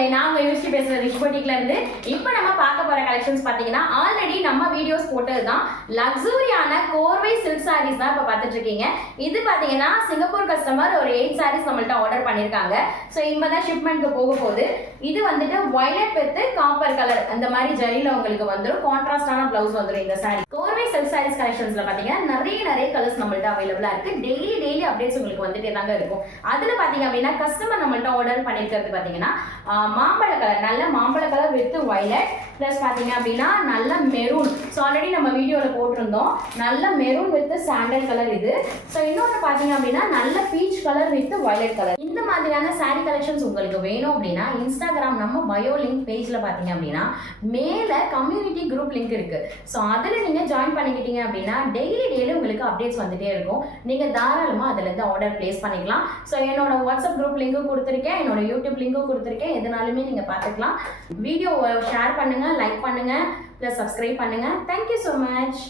மக்களே, நான் உங்க யூஸ்டி பேசுறது ரிஷ் பொட்டிக்ல இருந்து. இப்போ நம்ம பார்க்க போற கலெக்ஷன்ஸ் பாத்தீங்கன்னா ஆல்ரெடி நம்ம வீடியோஸ் போட்டது தான். லக்ஸூரியான கோர்வை சில்க் சாரீஸ் தான் இப்போ பார்த்துட்டு இருக்கீங்க. இது பாத்தீங்கன்னா சிங்கப்பூர் கஸ்டமர் ஒரு 8 சாரீஸ் நம்மள்ட்ட ஆர்டர் பண்ணிருக்காங்க. ஸோ இப்பதான் ஷிப்மெண்ட்க்கு போக போகுது. இது வந்துட்டு வயலட் வித் காப்பர் கலர் அந்த மாதிரி ஜரியில உங்களுக்கு வந்துடும். கான்ட்ராஸ்டான பிளவுஸ் வந்துடும் இந்த சாரி. கோர்வை சில்க் சாரீஸ் கலெக்ஷன்ஸ்ல பாத்தீங்கன்னா நிறைய கலர்ஸ் நம்மள்ட்ட அவைலபிளா இருக்கு. டெய்லி அப்டேட்ஸ் உங்களுக்கு வந்துட்டே தாங்க இருக்கும். அதுல பாத்தீங்க அப்படின்னா கஸ்டமர் நம்மள்ட்ட ஆர்டர் பண்ணிருக்கிறது பாத்தீங்கன்னா மாம்பழ கலர், நல்ல மாம்பழ கலர் வித் வயலட் பிளஸ் பாத்தீங்க அப்படின்னா நல்ல மெரூன். ஸோ ஆல்ரெடி நம்ம வீடியோல போட்டிருந்தோம். நல்ல மெரூன் வித் சாண்டல் கலர் இது. ஸோ இன்னொன்று பாத்தீங்க அப்படின்னா நல்ல peach colour with violet colour. இந்த மாதிரியான சாரி கலெக்ஷன்ஸ் உங்களுக்கு வேணும் அப்படின்னா இன்ஸ்டாகிராம் நம்ம பயோ லிங்க் பேஜ்ல பாத்தீங்க அப்படின்னா மேல கம்யூனிட்டி குரூப் லிங்க் இருக்கு. ஸோ அதுல நீங்க ஜாயின் பண்ணிக்கிட்டீங்க அப்படின்னா டெய்லி உங்களுக்கு அப்டேட்ஸ் வந்துட்டே இருக்கும். நீங்க தாராளமா அதுல இருந்து ஆர்டர் பிளேஸ் பண்ணிக்கலாம். ஸோ என்னோட வாட்ஸ்அப் குரூப் லிங்க்கும் கொடுத்துருக்கேன், என்னோட யூடியூப் லிங்க்கும் கொடுத்துருக்கேன். எதுனாலுமே நீங்க பார்த்துக்கலாம். வீடியோ ஷேர் பண்ணுங்க, லைக் பண்ணுங்க, ப்ளஸ் சப்ஸ்கிரைப் பண்ணுங்க. Thank you so much.